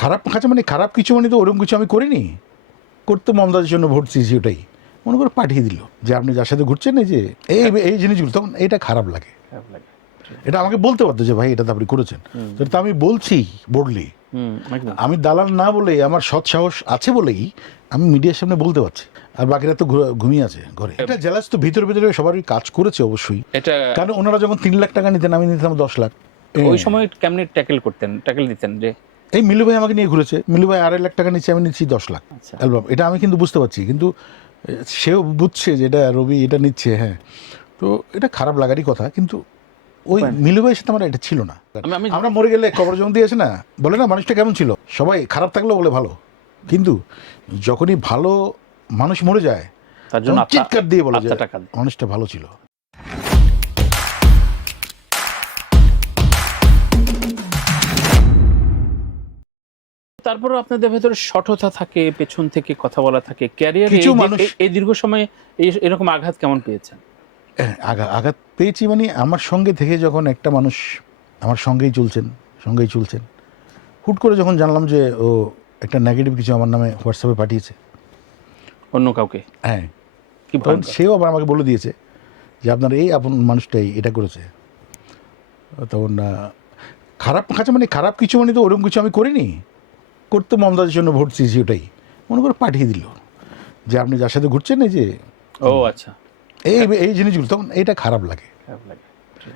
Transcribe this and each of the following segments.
খারাপ কাছে মানে খারাপ কিছু মানে তো ওরকম কিছু আমি করিনি, করতে মমতাজের জন্য ভোট চেয়েছি, ওটাই মনে করে পাঠিয়ে দিল যে আপনি যার সাথে ঘুরছেন এই যে এই এই জিনিসগুলো, তখন এটা খারাপ লাগে। এটা আমাকে বলতে পারতো যে ভাই এটা তো আপনি করেছেন, তো আমি বলছি বোর্ডলি, আমি দালাল না বলে আমার সৎ সাহস আছে বলেই আমি মিডিয়ার সামনে বলতে পারছি, আর বাকিরা তো ঘুমিয়ে আছে ঘরে। এটা জেলাস তো ভিতরে ভিতরে সবারই কাজ করেছে অবশ্যই, এটা কারণ ওনারা যখন 3 লাখ টাকা নিতেন আমি নিতাম 10 লাখ। ওই সময় কেমনে ট্যাকেল দিতেন যে এই মিলু ভাই আমাকে নিয়ে ঘুরেছে, মিলু ভাই 2.5 লাখ টাকা নিচ্ছে, আমি নিচ্ছি 10 লাখ আচ্ছা। অ্যালবাম। এটা আমি কিন্তু বুঝতে পারছি, কিন্তু সেও বুঝছে যে এটা রবি এটা নিচ্ছে, হ্যাঁ। তো এটা খারাপ লাগারই কথা, কিন্তু ওই মিলু ভাইয়ের সাথে আমার এটা ছিল না। আমরা মরে গেলে কবর জমা দিয়ে আসে না, বলে না মানুষটা কেমন ছিল, সবাই খারাপ থাকলেও বলে ভালো, কিন্তু যখনই ভালো মানুষ মরে যায় তার জন্য চিৎকার দিয়ে বলে যে টাকা মানুষটা ভালো ছিল। তারপরে আপনাদের ভেতরে সঠতা থাকে, পেছন থেকে কথা বলা থাকে, ক্যারিয়ারে কিছু মানুষ এই দীর্ঘ সময়ে এরকম আঘাত কেমন পেয়েছেন? আঘাত পেয়েছি মানে আমার সঙ্গে থেকে যখন একটা মানুষ আমার সঙ্গেই চলছেন, হুট করে যখন জানলাম যে ও একটা নেগেটিভ কিছু আমার নামে হোয়াটসঅ্যাপে পাঠিয়েছে অন্য কাউকে, হ্যাঁ, কি তখন সেও আবার আমাকে বলে দিয়েছে যে আপনার এই আপন মানুষটাই এটা করেছে। তখন খারাপ কাছে মানে খারাপ কিছু মানে তো ওরকম কিছু আমি করিনি, করতে মমতাজের জন্য ভোট চেয়েছি, ওটাই মনে করে পাঠিয়ে দিল যে আপনি যার সাথে ঘুরছেন এই যে ও আচ্ছা, এই এই জিনিসগুলো, তখন এটা খারাপ লাগে।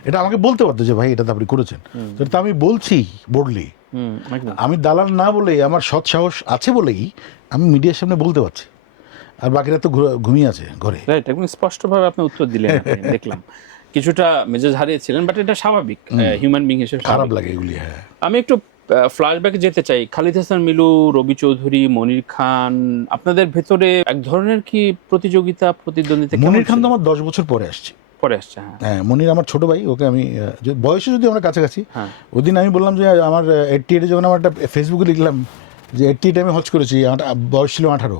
এটা আমাকে বলতে পারতো যে ভাই এটা তো আপনি করেছেন, তো আমি বলছি বোর্ডলি, আমি দালাল না বলে আমার সৎ সাহস আছে বলেই আমি মিডিয়ার সামনে বলতে পারছি, আর বাকিরা তো ঘুমিয়ে আছে ঘরে। রাইট, একদম স্পষ্টভাবে আপনি উত্তর দিলেন। দেখলাম কিছুটা মেজাজ হারিয়েছিলেন, বাট এটা স্বাভাবিক, হিউম্যান বিং হিসেবে খারাপ লাগে এগুলি। হ্যাঁ, আমি একটু ফ্ল্যাশব্যাকে যেতে চাই। খালিদ হাসান মিলু, রবি চৌধুরী, মনির খান, আপনাদের ভেতরে এক ধরনের কি প্রতিযোগিতা, প্রতিদ্বন্দ্বিতা? মনির খান তো আমার 10 বছর পরে আসছে। হ্যাঁ, মনির আমার ছোট ভাই, ওকে আমি বয়সে যদি আমরা কাছাকাছি, ওই দিন আমি বললাম যে আমার 88 যখন আমার একটা ফেসবুকে লিখলাম যে 88 আমি হজ করেছি, বয়স ছিল 18,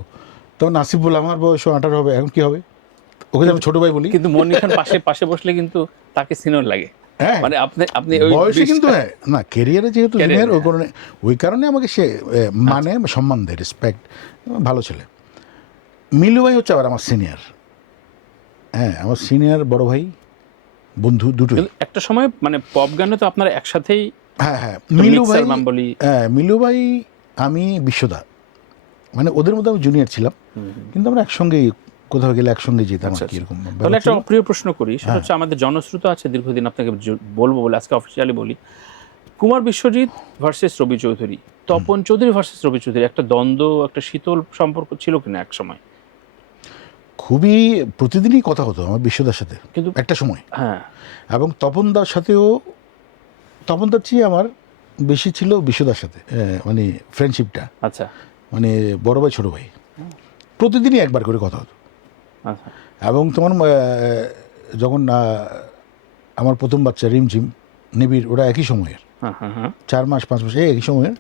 তখন নাসিব বলল আমার বয়স 18 হবে, এখন কি হবে? ওকে আমি ছোট ভাই বলি, কিন্তু মনির খান পাশে বসলে কিন্তু তাকে সিনিয়র লাগে। হ্যাঁ, মানে আপনি বয়সে কিন্তু হ্যাঁ না, ক্যারিয়ারে যেহেতু জুনিয়র, ওই কারণে আমাকে সে মানে সম্মান দেয়, রেসপেক্ট, ভালো ছেলে। মিলু ভাই হচ্ছে আবার আমার সিনিয়র, হ্যাঁ, আমার সিনিয়র বড় ভাই, বন্ধু দুটোই। একটা সময় মানে পপ গানে তো আপনারা একসাথেই। হ্যাঁ, মিলু ভাই, হ্যাঁ, মিলু ভাই, আমি বিশ্বদা, মানে ওদের মধ্যে আমি জুনিয়র ছিলাম, কিন্তু আমরা একসঙ্গেই কোথাও গেলে একসঙ্গে যেতাম আর কি, এরকম। তাহলে একটা অপ্রিয় প্রশ্ন করি, সেটা হচ্ছে আমাদের জনশ্রুত আছে দীর্ঘদিন, আপনাকে বলবো বলে আজকে অফিসিয়ালি বলি, কুমার বিশ্বজিৎ ভার্সেস রবি চৌধুরী, তপন চৌধুরী ভার্সেস রবি চৌধুরী, একটা দ্বন্দ্ব, একটা শীতল সম্পর্ক ছিল কিনা এক সময়? খুবই প্রতিদিনই কথা হতো আমার বিশ্বদার সাথে, কিন্তু একটা সময়, হ্যাঁ, এবং তপনদার সাথেও, তপনদার চেয়ে আমার বেশি ছিল বিশ্বদার সাথে, মানে ফ্রেন্ডশিপটা। আচ্ছা, মানে বড় ভাই ছোট ভাই, প্রতিদিনই একবার করে কথা হতো। আচ্ছা, এবং তোমার যখন আমার প্রথম বাচ্চা রিমঝিম, নিবিড়, ওরা একই সময়ের, 4 মাস 5 মাস একই সময়ের।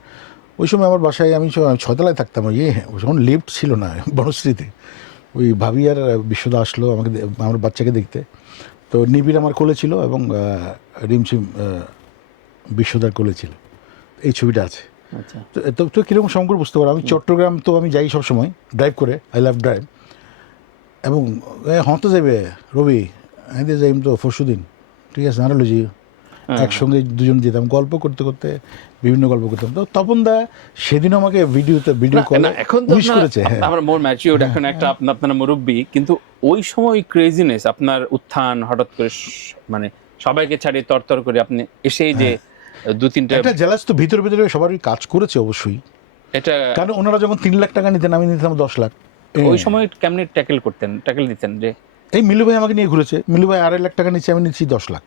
ওই সময় আমার বাসায় আমি 6 তলায় থাকতাম, যখন লিফট ছিল না বনশ্রীতে, ওই ভাবি আর বিশ্বদা আসলো আমাকে, আমার বাচ্চাকে দেখতে, তো নিবিড় আমার কোলে ছিল এবং রিমঝিম বিশ্বদার কোলে ছিল, এই ছবিটা আছে। তো কীরকম সম্পর্ক বুঝতে পারো। আমি চট্টগ্রাম তো আমি যাই সবসময় ড্রাইভ করে, আই লাভ ড্রাইভ, এবং হতে যাবে রবি, আমি যাই তো পরশুদিন, ঠিক আছে নাহলে জি, একসঙ্গে দুজন যেতাম, গল্প করতে করতে বিভিন্ন গল্প করতাম। তো তপন দা সেদিন আমাকে ভিডিও কল উইশ করেছে। আমরা মোর ম্যাচিউরড, এখন একটা আপনারা মুরব্বী, কিন্তু ওই সময় ক্রেজিনেস, আপনার উত্থান হঠাৎ করে, মানে সবাইকে ছাড়িয়ে তরতর করে আপনি এসেই যে 2-3টা, একটা জেলাস তো ভিতরে ভিতরে সবারই কাজ করেছে অবশ্যই, এটা কারণ ওনারা যখন 3 লাখ টাকা নিতেন আমি নিতাম 10 লাখ। ওই সময় কেমনে ট্যাকেল দিতেন যে এই মিলু ভাই আমাকে নিয়ে ঘুরেছে, মিলু ভাই 2.5 লাখ টাকা নিচ্ছে, আমি নিচ্ছি 10 লাখ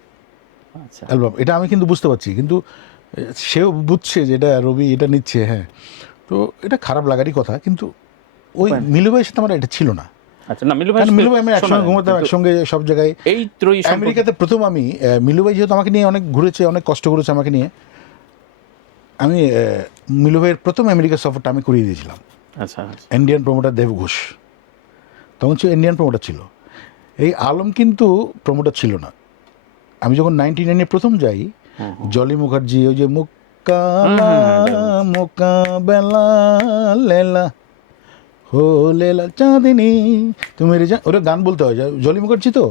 অ্যালবাম। এটা আমি কিন্তু বুঝতে পারছি, কিন্তু সেও বুঝছে যে এটা রবি এটা নিচ্ছে, হ্যাঁ। তো এটা খারাপ লাগারই কথা, কিন্তু ওই মিলু ভাইয়ের সাথে আমার এটা ছিল না। আচ্ছা, না মিলু ভাই আমি একসঙ্গে ঘুমাতাম, একসঙ্গে সব জায়গায়। এই আমেরিকাতে প্রথম আমি, মিলু ভাই যেহেতু আমাকে নিয়ে অনেক ঘুরেছে, অনেক কষ্ট করেছে আমাকে নিয়ে, আমি মিলু ভাইয়ের প্রথম আমেরিকা সফরটা আমি করিয়ে দিয়েছিলাম। আচ্ছা, ইন্ডিয়ান প্রমোটার দেব ঘোষ, তখন ছিল ইন্ডিয়ান প্রমোটার ছিল, এই আলম কিন্তু প্রমোটার ছিল না। আমি যখন 99-এ প্রথম যাই, জলি মুখার্জি, ওই যে মুখ কালা মোকাবেলা লেলা হো লেলা চাঁদিনী তুমি ওরা গান বলতে হয় জলি মুখার্জি তো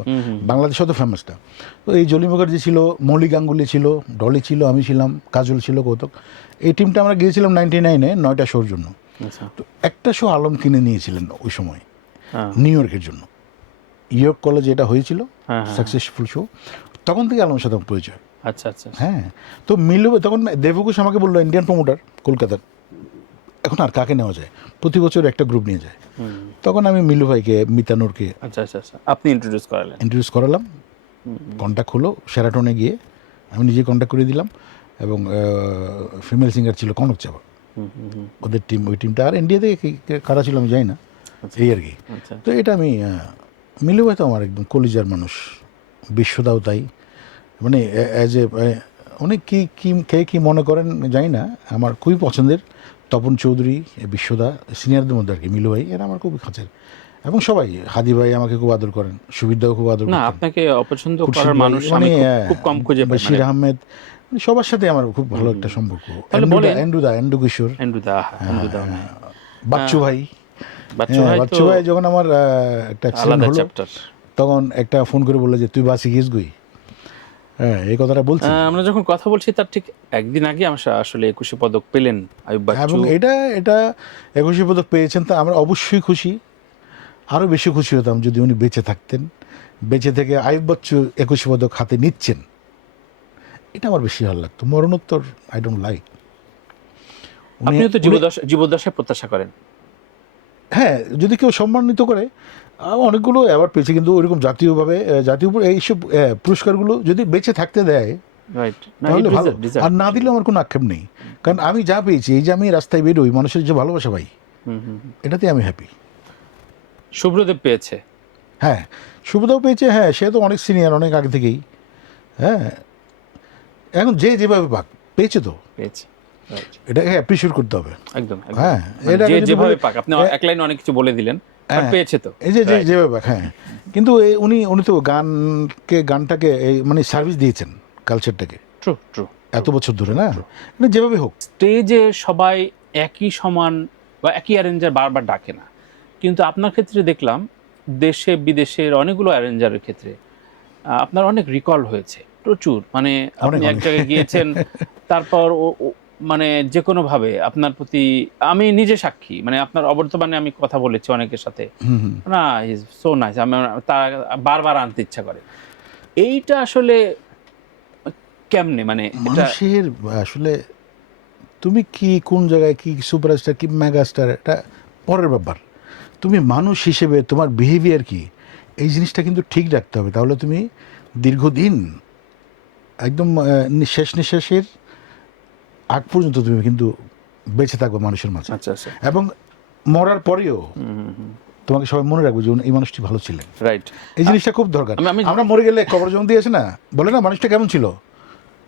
বাংলাদেশ তো ফেমাসটা। তো এই জলি মুখার্জি ছিল, মৌলি গাঙ্গুলি ছিল, ডলি ছিল, আমি ছিলাম, কাজল ছিল, কৌতুক। এই টিমটা আমরা গিয়েছিলাম 99-এ 9টা শোর জন্য। তো একটা শো আলম কিনে নিয়েছিলেন ওই সময় নিউ ইয়র্কের জন্য। ইয়র্ক কলেজে এটা হয়েছিল, সাকসেসফুল শো। তখন থেকে আলমের সাথে আমার পরিচয়। আচ্ছা আচ্ছা। হ্যাঁ, তো মিলু তখন দেবকুশ আমাকে বললো, ইন্ডিয়ান প্রমোটার কলকাতার, এখন আর কাকে নেওয়া যায়, প্রতি বছর একটা গ্রুপ নিয়ে যায়। তখন আমি মিলু ভাইকে, মিতানুরকে আচ্ছা আচ্ছা আচ্ছা আপনি ইন্ট্রোডিউস করালাম। কন্ট্যাক্ট হলো শেরাটনে গিয়ে, আমি নিজে কন্ট্যাক্ট করে দিলাম। এবং ফিমেল সিঙ্গার ছিল কনক চাবা, ওদের টিম, ওই টিমটা। আর ইন্ডিয়াতে কারা ছিল আমি জানি না, এই আর কি। তো এটা আমি মিলু ভাই তো আমার একদম কলিজার মানুষ, বিশ্বদাও তাই। মানে অ্যাজ এ অনেক কে কী মনে করেন জানি না, আমার খুবই পছন্দের। তপন চৌধুরী, বিশ্বদা, সিনিয়রদের মধ্যে আর কি, মিলু ভাই এরা আমার খুবই কাছের। এবং সবাই, হাদি ভাই আমাকে খুব আদর করেন, সুবিধাও খুব আদর করেন। আপনাকে অপছন্দ করার মানুষ আমি খুব কম খুঁজে পাই। বশির আহমেদ, সবার সাথে আমার খুব ভালো একটা সম্পর্ক। এন্ডু কিশোর, বাচ্চু ভাই, বাচ্চু ভাই যখন আমার একটা অ্যাক্সিডেন্ট হলো, তখন একটা ফোন করে বললো যে তুই বাসি গিয়েছ গুই। হ্যাঁ, এই কথাটা বলছি। আমরা যখন কথা বলছি তার ঠিক একদিন আগে আমরা আসলে 21 পদক পেলেন আয়ুব বাচ্চু। এবং এটা 21 পদক পেয়েছেন, তা আমরা অবশ্যই খুশি। আরও বেশি খুশি হতাম যদি উনি বেঁচে থাকতেন। বেঁচে থেকে আয়ুব বাচ্চু 21 পদক হাতে নিচ্ছেন, এটা আমার বেশি ভালো লাগতো। মরণোত্তর আই ডোন্ট লাইক। আপনিও তো জীবদ্দশায় প্রত্যাশা করেন। হ্যাঁ, যদি কেউ সম্মানিত করে, অনেকগুলো অ্যাওয়ার্ড পেয়েছে, কিন্তু ওইরকম জাতীয়ভাবে জাতীয় এইসব পুরস্কারগুলো যদি বেঁচে থাকতে দেয় তাহলে ভালো। আর না দিলে আমার কোনো আক্ষেপ নেই, কারণ আমি যা পেয়েছি, এই যে আমি রাস্তায় বেরোই, মানুষের যে ভালোবাসা পাই, এটাতে আমি হ্যাপি। শুভ্রদেব পেয়েছে, হ্যাঁ, শুভদাও পেয়েছে। হ্যাঁ, সে তো অনেক সিনিয়র, অনেক আগে থেকেই। হ্যাঁ, এখন যে যেভাবে পাক পেয়েছে, তো পেয়েছে, এটাকে অ্যাপ্রিশিয়েট করতে হবে একদম। হ্যাঁ, এটা যেভাবে পাক, আপনি এক লাইন অনেক কিছু বলে দিলেন, পেয়েছে তো, এই যে যেভাবে পাক। হ্যাঁ, কিন্তু উনি তো গানটাকে মানে সার্ভিস দিয়েছেন কালচারটাকে। ট্রু ট্রু, এত বছর ধরে না, মানে যেভাবে হোক। স্টেজে সবাই একই সমান বা একই অ্যারেঞ্জার বারবার ডাকে না, কিন্তু আপনার ক্ষেত্রে দেখলাম দেশে বিদেশের অনেকগুলো অ্যারেঞ্জারের ক্ষেত্রে আপনার অনেক রিকল হয়েছে, প্রচুর। মানে আপনি এক জায়গায় গিয়েছেন, তারপর মানে যে কোনো ভাবে আপনার প্রতি, আমি নিজে সাক্ষী, মানে আপনার অবর্তমানে আমি কথা বলেছি অনেকের সাথে, না ইজ সো নাইস, আমি তার বারবার আনতে ইচ্ছা করে। এইটা আসলে কেমনে, মানে মানুষের আসলে তুমি কি কোন জায়গায় কি সুপারস্টার কি মেগাস্টার, এটা পরের ব্যাপার। তুমি মানুষ হিসেবে তোমার বিহেভিয়ার কি, এই জিনিসটা কিন্তু ঠিক রাখতে হবে। তাহলে তুমি দীর্ঘদিন একদম শেষ নিঃশ্বাসের আগ পর্যন্ত তুমি কিন্তু বেঁচে থাকবে মানুষের মাঝে। এবং মরার পরেও তোমাকে সবাই মনে রাখবে যে এই মানুষটি ভালো ছিলেন। রাইট, এই জিনিসটা খুব দরকার। আমরা মরে গেলে কবর জমি দিয়েছে না, বলে না মানুষটা কেমন ছিল,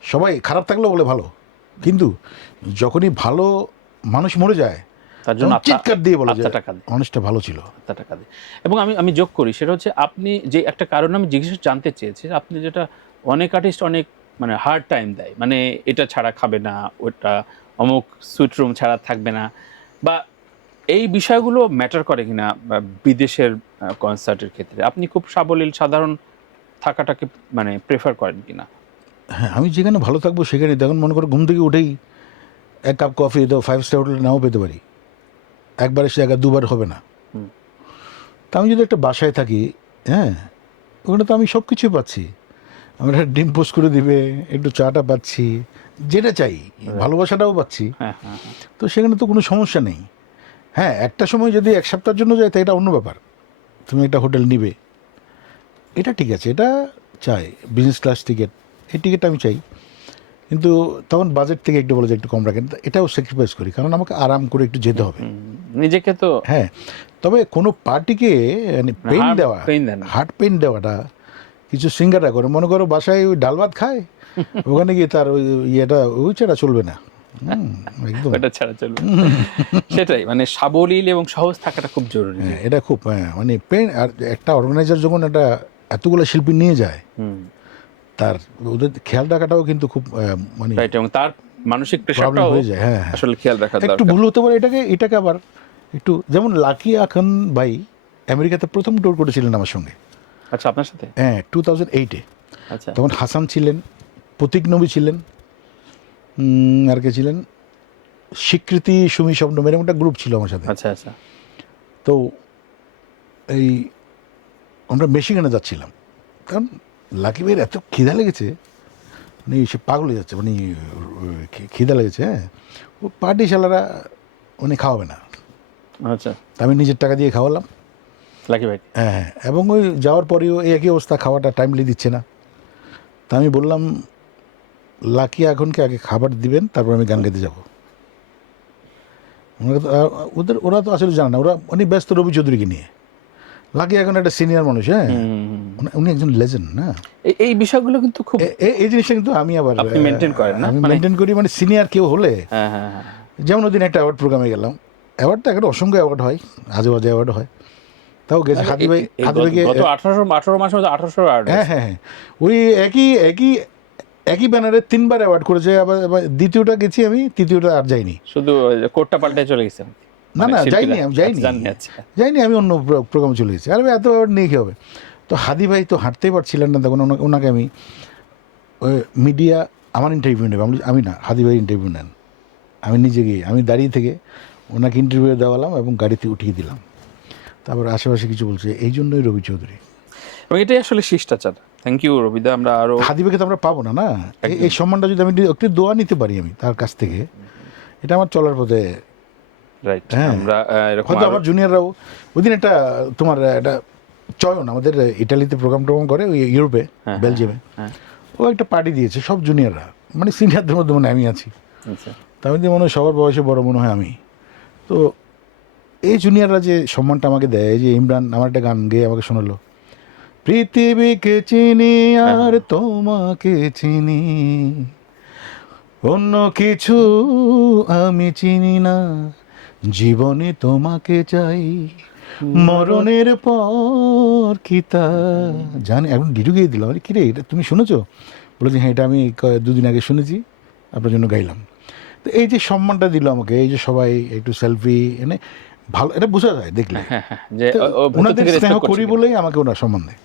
সবাই খারাপ থাকলেও বলে ভালো, কিন্তু যখনই ভালো মানুষ মরে যায় তার জন্য চিৎকার দিয়ে বলে যে মানুষটা ভালো ছিল। এবং আমি যোগ করি, সেটা হচ্ছে আপনি যে একটা কারণ আমি জিজ্ঞেস জানতে চেয়েছি, আপনি যেটা অনেক আর্টিস্ট অনেক মানে হার্ড টাইম দেয়, মানে এটা ছাড়া খাবে না, ওটা অমুক সুইট রুম ছাড়া থাকবে না, বা এই বিষয়গুলো ম্যাটার করে কিনা বিদেশের কনসার্টের ক্ষেত্রে? আপনি খুব সাবলীল সাধারণ থাকাটাকে মানে প্রেফার করেন কিনা? হ্যাঁ, আমি যেখানে ভালো থাকবো সেখানে, দেখুন মনে করো ঘুম থেকে উঠেই এক কাপ কফি তো 5 স্টার হোটেলে নাও পেতে পারি, একবার এসে জায়গা দুবার হবে না। তা আমি যদি একটা বাসায় থাকি, হ্যাঁ, ওখানে তো আমি সব কিছুই পাচ্ছি। আমার একটা ডিম পোস্ট করে দিবে, একটু চাটা পাচ্ছি, যেটা চাই, ভালোবাসাটাও পাচ্ছি। তো সেখানে তো কোনো সমস্যা নেই। হ্যাঁ, একটা সময় যদি 1 সপ্তাহের জন্য যায়, তো এটা অন্য ব্যাপার। তুমি একটা হোটেল নিবে, এটা ঠিক আছে, এটা চাই, বিজনেস ক্লাস টিকিট, এই টিকিটটা আমি চাই। কিন্তু তখন বাজেট থেকে একটু বলে যে একটু কম রাখেন, এটাও স্যাক্রিফাইস করি, কারণ আমাকে আরাম করে একটু যেতে হবে নিজেকে তো। হ্যাঁ, তবে কোনো পার্টিকে পেইন দেওয়া, হার্ট পেইন দেওয়াটা কিছু সিঙ্গাররা করে, মনে করো বাসায় ওই ডাল ভাত খায়, ওখানে গিয়ে তার ওই ইয়েটা ওই ছাড়া চলবে না, একদম এটা ছাড়া চলবে। সেটাই, মানে সাবলীল এবং সহজ থাকাটা খুব জরুরি। এটা খুব মানে পেইন। আর একটা অর্গানাইজার যখন একটা এতগুলো শিল্পী নিয়ে যায়, তার ওদের খেয়াল রাখাটাও কিন্তু খুব মানে, এবং তার মানসিক প্রবলেম প্রেশারটাও হয়ে যায়। হ্যাঁ, আসলে খেয়াল রাখা একটু দরকার। ভুল হতে পারে, এটাকে আবার একটু, যেমন লাকি আখান ভাই আমেরিকাতে প্রথম ট্যুর করেছিলেন আমার সঙ্গে। আচ্ছা, আপনার সাথে? হ্যাঁ, 2008-এ। আচ্ছা তখন হাসান ছিলেন, প্রতীক নবী ছিলেন, আর কে ছিলেন, স্বীকৃতি, সুমি, স্বপ্ন, এরকম একটা গ্রুপ ছিল আমার সাথে। আচ্ছা আচ্ছা। তো এই আমরা মেশিগানে যাচ্ছিলাম, কারণ লাকি ভাইয়ের এত খিদা লেগেছে, মানে সে পাগল হয়ে যাচ্ছে, মানে খিদা লেগেছে। হ্যাঁ, ও পার্টি শালারা উনি খাওয়াবে না, আচ্ছা, তা আমি নিজের টাকা দিয়ে খাওয়ালাম। লাকি ভাই। হ্যাঁ, এবং ওই যাওয়ার পরেও এই একই অবস্থা, খাওয়াটা টাইমলি দিচ্ছে না। তা আমি বললাম, লাকি এখনকে আগে খাবার দিবেন, তারপর আমি গান গাইতে যাবো। ওরা তো আসলে জানে না, ওরা উনি ব্যস্ত রবি চৌধুরীকে নিয়ে। লাকি এখন একটা সিনিয়র মানুষ। হ্যাঁ, উনি একজন লেজেন্ড না। এই বিষয়গুলো কিন্তু খুব এই জিনিসটা কিন্তু আমি আবার আপনি মেনটেন করেন না? আমি মেনটেন করি, মানে সিনিয়র কেউ হলে, হ্যাঁ হ্যাঁ হ্যাঁ। যেমন ওদিন একটা অ্যাওয়ার্ড প্রোগ্রামে গেলাম, অ্যাওয়ার্ডটা একটা অসংখ্য অ্যাওয়ার্ড হয়, আজে বাজে অ্যাওয়ার্ড হয়, তাও গেছে হাদি ভাই। হাদি ভাইকে গত 18 মাসের মধ্যে 1800 আর্ট। হ্যাঁ হ্যাঁ হ্যাঁ, ওই একই ব্যানারে 3বার অ্যাওয়ার্ড করেছে। আবার দ্বিতীয়টা গেছি আমি, তৃতীয়টা আর যাইনি। শুধু কোটটা পাল্টে চলে গেছে। না না, যাইনি, আমি যাইনি, আমি অন্য প্রোগ্রামে চলে গেছি। আর এত অ্যাওয়ার্ড নিয়ে কী হবে? তো হাদি ভাই তো হাঁটতেই পারছিলেন না, তখন ওনাকে আমি মিডিয়া আমার ইন্টারভিউ নেবে, আমি না, হাদি ভাই ইন্টারভিউ নেন। আমি নিজে গিয়ে আমি দাঁড়িয়ে থেকে ওনাকে ইন্টারভিউ দেওয়ালাম এবং গাড়িতে উঠিয়ে দিলাম। তারপর আশেপাশে কিছু বলছে, এই জন্যই রবি চৌধুরী। এবং এটাই আসলে শিষ্টাচার। থ্যাংক ইউ রবিদা। আমরা আরো হাদি ভাইকে তো আমরা পাবো না, না এই সম্মানটা যদি আমি একটু দোয়া নিতে পারি আমি তার কাছ থেকে, এটা আমার চলার পথে। রাইট। হ্যাঁ, আমরা এরকম হয়তো আমার জুনিয়ররাও ওই দিন একটা তোমার একটা চয়ন আমাদের ইটালিতে প্রোগ্রাম করে, ওই ইউরোপে, বেলজিয়ামে, ও একটা পার্টি দিয়েছে সব জুনিয়ররা, মানে সিনিয়রদের মধ্যে মনে হয় আমি আছি। আচ্ছা। তার মধ্যে মনে হয় সবার বয়সে বড় মনে হয় আমি। তো এই জুনিয়ররা যে সম্মানটা আমাকে দেয়, যে ইমরান আমার একটা গান গেয়ে আমাকে শোনালো, পৃথিবীকে চিনি আর তোমাকে চিনি, অন্য কিছু আমি চিনি না, জীবনে তোমাকে চাই, মরণের পর কি তা জানি। এখন ডিটু গিয়ে দিলাম, আরে কিরে এটা তুমি শুনেছো? বলেছি হ্যাঁ, এটা আমি 2 দিন আগে শুনেছি, আপনার জন্য গাইলাম। তো এই যে সম্মানটা দিল আমাকে, এই যে সবাই একটু সেলফি এনে, ভালো, এটা বোঝা যায় দেখলে। যে ওনাদের স্নেহ করি বলেই আমাকে ওনার সম্মান দেয়।